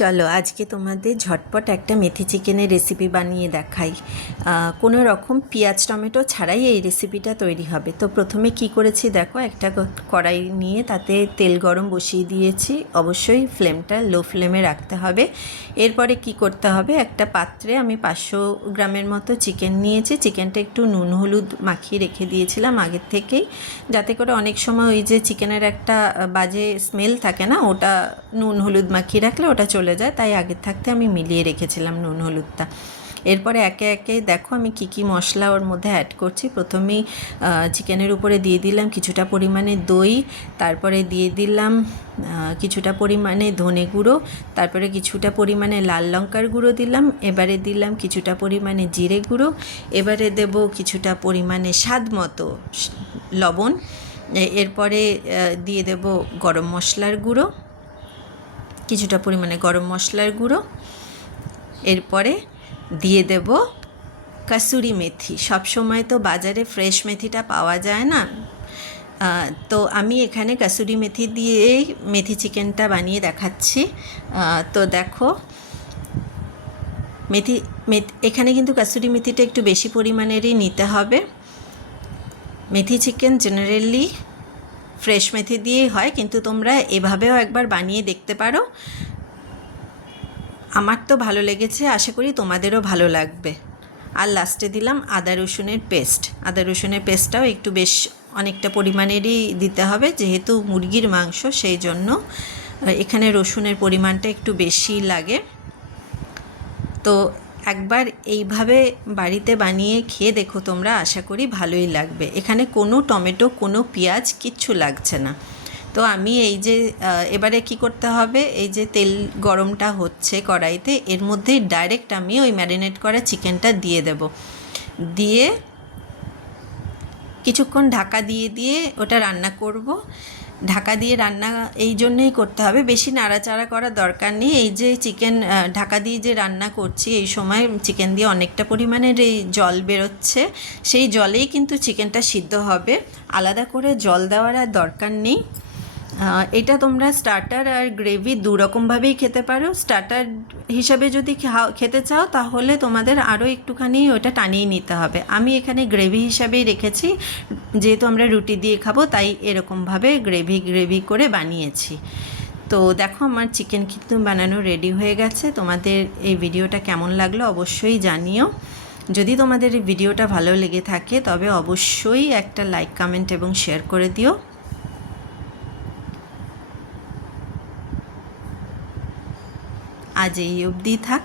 চলো, আজকে তোমাদের ঝটপট একটা মেথি চিকেনের রেসিপি বানিয়ে দেখাই। কোনো রকম পেঁয়াজ, টমেটো ছাড়াই এই রেসিপিটা তৈরি হবে। তো প্রথমে কি করেছি দেখো, একটা কড়াই নিয়ে তাতে তেল গরম বসিয়ে দিয়েছি। অবশ্যই ফ্লেমটা লো ফ্লেমে রাখতে হবে। এরপরে কি করতে হবে, একটা পাত্রে আমি পাঁচশো গ্রামের মতো চিকেন নিয়েছি। চিকেনটা একটু নুন, হলুদ মাখিয়ে রেখে দিয়েছিলাম আগের থেকেই। যাতে করে অনেক সময় ওই যে চিকেনের একটা বাজে স্মেল থাকে না, ওটা নুন, হলুদ মাখিয়ে রাখলে ওটা চলে যায়, তাই আগের থাকতে আমি মিলিয়ে রেখেছিলাম নুন, হলুদটা। এরপরে একে একে দেখো আমি কি কি মশলা ওর মধ্যে অ্যাড করছি। প্রথমেই চিকেনের উপরে দিয়ে দিলাম কিছুটা পরিমাণে দই, তারপরে দিয়ে দিলাম কিছুটা পরিমাণে ধনে গুঁড়ো, তারপরে কিছুটা পরিমাণে লাল লঙ্কার গুঁড়ো দিলাম, এবারে দিলাম কিছুটা পরিমাণে জিরে গুঁড়ো, এবারে দেব কিছুটা পরিমাণে স্বাদ মতো লবণ এরপরে দিয়ে দেব গরম মশলার গুঁড়ো কিছুটা পরিমাণে গরম মশলার গুঁড়ো। এরপরে দিয়ে দেব কাসুরি মেথি। সব সময় তো বাজারে ফ্রেশ মেথিটা পাওয়া যায় না। তো আমি এখানে কাসুরি মেথি দিয়েই মেথি চিকেনটা বানিয়ে দেখাচ্ছি। তো দেখো, মেথি, মেথ- এখানে কিন্তু কাসুরি মেথিটা একটু বেশি পরিমাণেরই নিতে হবে। Methi chicken generally fresh methi দিয়েই হয়, কিন্তু তোমরা এভাবেও একবার বানিয়ে দেখতে পারো। আমার তো ভালো লেগেছে, আশা করি তোমাদেরও ভালো লাগবে। আর লাস্টে দিলাম আদা রসুনের পেস্ট আদা রসুনের পেস্টটাও একটু বেশ অনেকটা পরিমাণেরই দিতে হবে, যেহেতু মুরগির মাংস, সেই জন্য। এখানে রসুনের পরিমাণটা একটু বেশি লাগে। তো একবার এইভাবে বাড়িতে বানিয়ে খেয়ে দেখো তোমরা, আশা করি ভালোই লাগবে। এখানে কোনো টমেটো, কোনো পেঁয়াজ কিচ্ছু লাগছে না। তো আমি এই যে এবারে কি করতে হবে? এই যে তেল গরমটা হচ্ছে কড়াইতে, এর মধ্যে ডাইরেক্ট আমি ওই ম্যারিনেট করা চিকেনটা দিয়ে দেব। দিয়ে কিছুক্ষণ ঢাকা দিয়ে দিয়ে ওটা রান্না করব। ঢাকা দিয়ে রান্না এই জন্যেই করতে হবে। বেশি নাড়াচাড়া করার দরকার নেই। এই যে চিকেন ঢাকা দিয়ে যে রান্না করছি, এই সময় চিকেন দিয়ে অনেকটা পরিমাণের এই জল বেরোচ্ছে। সেই জলেই কিন্তু চিকেনটা সিদ্ধ হবে। আলাদা করে জল দেওয়ার আর দরকার নেই। এটা তোমরা স্টার্টার আর গ্রেভি দু রকমভাবেই খেতে পারো। স্টার্টার হিসাবে যদি খেতে চাও, তাহলে তোমাদের আরও একটুখানি ওটা টানিয়ে নিতে হবে। আমি এখানে গ্রেভি হিসাবেই রেখেছি। যেহেতু আমরা রুটি দিয়ে খাব, তাই এরকমভাবে গ্রেভি গ্রেভি করে বানিয়েছি। তো দেখো, আমার চিকেন কিন্তু বানানো রেডি হয়ে গেছে। তোমাদের এই ভিডিওটা কেমন লাগল অবশ্যই জানিও। যদি তোমাদের এই ভিডিওটা ভালো লেগে থাকে, তবে অবশ্যই একটা লাইক কমেন্ট এবং শেয়ার করে দিও। আজ এই অবধি থাক।